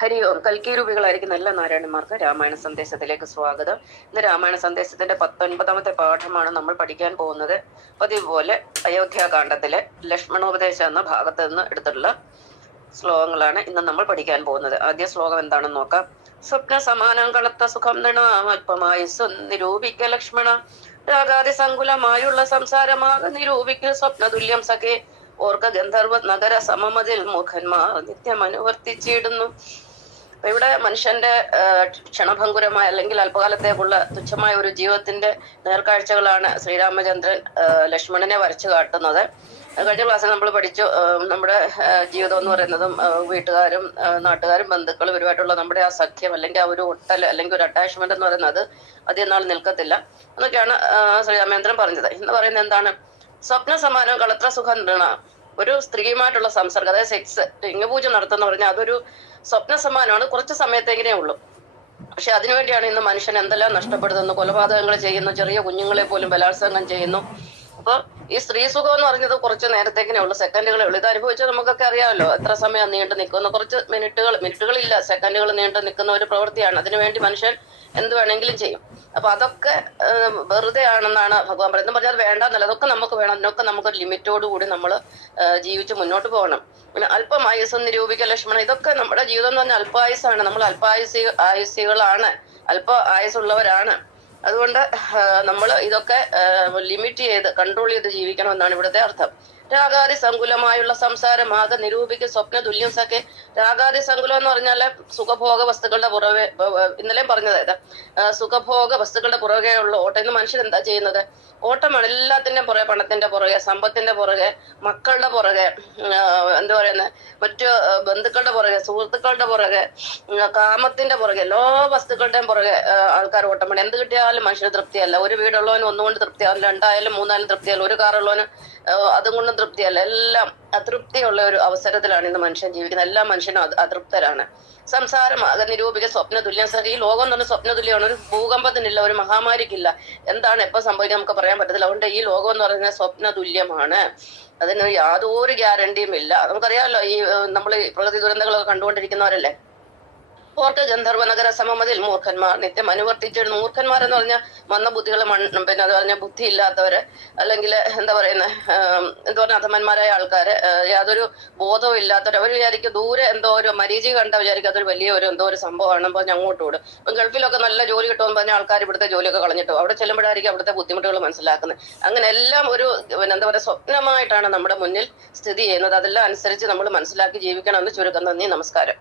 ഹരി ഓം കൽക്കീരൂപികളായിരിക്കുന്ന നല്ല നാരായണന്മാർക്ക് രാമായണ സന്ദേശത്തിലേക്ക് സ്വാഗതം. ഇന്ന് രാമായണ സന്ദേശത്തിന്റെ പത്തൊൻപതാമത്തെ പാഠമാണ് നമ്മൾ പഠിക്കാൻ പോകുന്നത്. പതിപോലെ അയോധ്യാകാന്ഡത്തിലെ ലക്ഷ്മണോപദേശം എന്ന ഭാഗത്ത് നിന്ന് എടുത്തിട്ടുള്ള ശ്ലോകങ്ങളാണ് ഇന്ന് നമ്മൾ പഠിക്കാൻ പോകുന്നത്. ആദ്യ ശ്ലോകം എന്താണെന്ന് നോക്കാം. സ്വപ്ന സമാനം കളത്ത സുഖം നിണാമൽപമായി നിരൂപിക്ക ലക്ഷ്മണ. രാഗാതി സങ്കുലമായുള്ള സംസാരമാക നിരൂപിക്ക സ്വപ്ന തുല്യം സഖേ. ഓർക്ക ഗന്ധർവ നഗര സമമതിൽ മുഖന്മാർ നിത്യം അനുവർത്തിച്ചിടുന്നു അപ്പൊ ഇവിടെ മനുഷ്യന്റെ ക്ഷണഭങ്കുരമായ അല്ലെങ്കിൽ അല്പകാലത്തേക്കുള്ള തുച്ഛമായ ഒരു ജീവിതത്തിന്റെ നേർക്കാഴ്ചകളാണ് ശ്രീരാമചന്ദ്രൻ ലക്ഷ്മണനെ വരച്ചു കാട്ടുന്നത്. കഴിഞ്ഞ ക്ലാസ്സിൽ നമ്മൾ പഠിച്ചു നമ്മുടെ ജീവിതം എന്ന് പറയുന്നതും വീട്ടുകാരും നാട്ടുകാരും ബന്ധുക്കളും ഇവരുമായിട്ടുള്ള നമ്മുടെ ആ സഖ്യം അല്ലെങ്കിൽ ആ ഒരു ഒട്ടൽ അല്ലെങ്കിൽ ഒരു അറ്റാച്ച്മെന്റ് എന്ന് പറയുന്നത് അധികം നാൾ നിൽക്കത്തില്ല. എന്നൊക്കെയാണ് ശ്രീരാമചന്ദ്രൻ പറഞ്ഞത്. എന്ന് പറയുന്നത് എന്താണ്? സ്വപ്ന സമാനം കളത്ര സുഖം നൃണ ഒരു സ്ത്രീയുമായിട്ടുള്ള സംസർഗം അതായത് സെക്സ് ലിംഗപൂജ നടത്തുന്ന പറഞ്ഞാൽ അതൊരു സ്വപ്ന സമാനമാണ് കുറച്ച് സമയത്തെങ്കിലേ ഉള്ളൂ. പക്ഷെ അതിനുവേണ്ടിയാണ് ഇന്ന് മനുഷ്യൻ എന്തെല്ലാം നഷ്ടപ്പെടുത്തുന്നു കൊലപാതകങ്ങൾ ചെയ്യുന്നു ചെറിയ കുഞ്ഞുങ്ങളെ പോലും ബലാത്സംഗം ചെയ്യുന്നു. അപ്പൊ ഈ സ്ത്രീ സുഖം എന്ന് പറഞ്ഞത് കുറച്ച് നേരത്തേക്കിനെ ഉള്ളൂ. സെക്കൻഡുകളേ ഉള്ളൂ. ഇത് അനുഭവിച്ചാൽ നമുക്കൊക്കെ അറിയാമല്ലോ എത്ര സമയം നീണ്ടു നിൽക്കുന്നു. കുറച്ച് മിനിറ്റുകൾ മിനിറ്റുകളില്ല. സെക്കൻഡുകൾ നീണ്ടു നിൽക്കുന്ന ഒരു പ്രവൃത്തിയാണ്. അതിനുവേണ്ടി മനുഷ്യൻ എന്ത് വേണമെങ്കിലും ചെയ്യും. അപ്പൊ അതൊക്കെ വെറുതെ ആണെന്നാണ് ഭഗവാൻ പറയുന്നത്. പറഞ്ഞാൽ വേണ്ടെന്നല്ല അതൊക്കെ നമുക്ക് വേണം. അതിനൊക്കെ നമുക്ക് ലിമിറ്റോട് കൂടി നമ്മൾ ജീവിച്ച് മുന്നോട്ട് പോകണം. പിന്നെ അല്പം ആയുസ് നിരൂപിക്ക ലക്ഷ്മണ ഇതൊക്കെ നമ്മുടെ ജീവിതം എന്ന് പറഞ്ഞാൽ അല്പായുസാണ് നമ്മൾ അല്പായുസി ആയുസികളാണ് അല്പ ആയുസുള്ളവരാണ് അതുകൊണ്ട് നമ്മൾ ഇതൊക്കെ ലിമിറ്റ് ചെയ്ത് കൺട്രോൾ ചെയ്ത് ജീവിക്കണം എന്നാണ് ഇവിടുത്തെ അർത്ഥം. രാഗാതി സങ്കുലമായുള്ള സംസാരമാകെ നിരൂപിക്ക് സ്വപ്ന തുല്യം സഖെ. രാഗാതി സങ്കുലം എന്ന് പറഞ്ഞാൽ സുഖഭോഗ വസ്തുക്കളുടെ പുറകെ ഇന്നലെയും പറഞ്ഞതായത് സുഖഭോഗ വസ്തുക്കളുടെ പുറകെ ഉള്ള ഓട്ടം ഇന്ന് മനുഷ്യർ എന്താ ചെയ്യുന്നത്? ഓട്ടമാണ് എല്ലാത്തിന്റെ പുറകെ പണത്തിന്റെ പുറകെ സമ്പത്തിന്റെ പുറകെ മക്കളുടെ പുറകെ എന്താ പറയുന്നത് മറ്റു ബന്ധുക്കളുടെ പുറകെ സുഹൃത്തുക്കളുടെ പുറകെ കാമത്തിന്റെ പുറകെ എല്ലാ വസ്തുക്കളുടെയും പുറകെ ആൾക്കാർ ഓട്ടമാണ് എന്ത് കിട്ടിയാലും മനുഷ്യന് തൃപ്തിയല്ല. ഒരു വീടുള്ളവന് ഒന്നുകൊണ്ട് തൃപ്തിയാവില്ല രണ്ടായാലും മൂന്നായാലും തൃപ്തിയാവും ഒരു കാറുള്ളവന് അതും കൊണ്ടും തൃപ്തിയല്ല. എല്ലാം അതൃപ്തിയുള്ള ഒരു അവസരത്തിലാണ് ഇന്ന് മനുഷ്യൻ ജീവിക്കുന്നത്. എല്ലാ മനുഷ്യനും അതൃപ്തരാണ്. സംസാരം അത് നിരൂപിക സ്വപ്ന തുല്യം ഈ ലോകം എന്ന് പറഞ്ഞ സ്വപ്ന തുല്യമാണ് ഒരു ഭൂകമ്പത്തിനില്ല ഒരു മഹാമാരിക്കില്ല. എന്താണ് എപ്പോ സംഭവിക്കുക നമുക്ക് പറയാൻ പറ്റത്തില്ല. അതുകൊണ്ട് ഈ ലോകം എന്ന് പറയുന്നത് സ്വപ്ന തുല്യമാണ് അതിന് യാതൊരു ഗ്യാരണ്ടിയും ഇല്ല. നമുക്കറിയാമല്ലോ ഈ നമ്മൾ പ്രകൃതി ദുരന്തങ്ങളൊക്കെ കണ്ടുകൊണ്ടിരിക്കുന്നവരല്ലേ? ഓർക്ക ഗന്ധർവ നഗര സമമതിൽ മൂർഖന്മാർ. നിത്യം അനുവർത്തിച്ചിരുന്നു മൂർഖന്മാർ എന്ന് പറഞ്ഞാൽ മന്ദബുദ്ധികളെ മണ്ണും പിന്നെ അത് പറഞ്ഞ ബുദ്ധി ഇല്ലാത്തവര് അല്ലെങ്കിൽ എന്താ പറയുന്നത് എന്താ പറഞ്ഞ അധമന്മാരായ ആൾക്കാര് യാതൊരു ബോധവും ഇല്ലാത്തവർ അവർ വിചാരിക്കും ദൂരെ എന്തോ ഒരു മരീചി കണ്ട വിചാരിക്കും അതൊരു വലിയ ഒരു എന്തോ ഒരു സംഭവമാണ്. പറഞ്ഞ് അങ്ങോട്ട് വിടും. ഇപ്പം ഗൾഫിലൊക്കെ നല്ല ജോലി കിട്ടുമെന്ന് പറഞ്ഞ ആൾക്കാർ ഇവിടുത്തെ ജോലിയൊക്കെ കളഞ്ഞിട്ട്. അവിടെ ചെല്ലുമ്പോഴായിരിക്കും അവിടുത്തെ ബുദ്ധിമുട്ടുകൾ മനസ്സിലാക്കുന്നത്. അങ്ങനെ എല്ലാം ഒരു പിന്നെ എന്താ പറയുക സ്വപ്നമായിട്ടാണ് നമ്മുടെ മുന്നിൽ സ്ഥിതി ചെയ്യുന്നത്. അതെല്ലാം അനുസരിച്ച് നമ്മൾ മനസ്സിലാക്കി ജീവിക്കണം എന്ന് ചുരുക്കം നന്ദി നമസ്കാരം.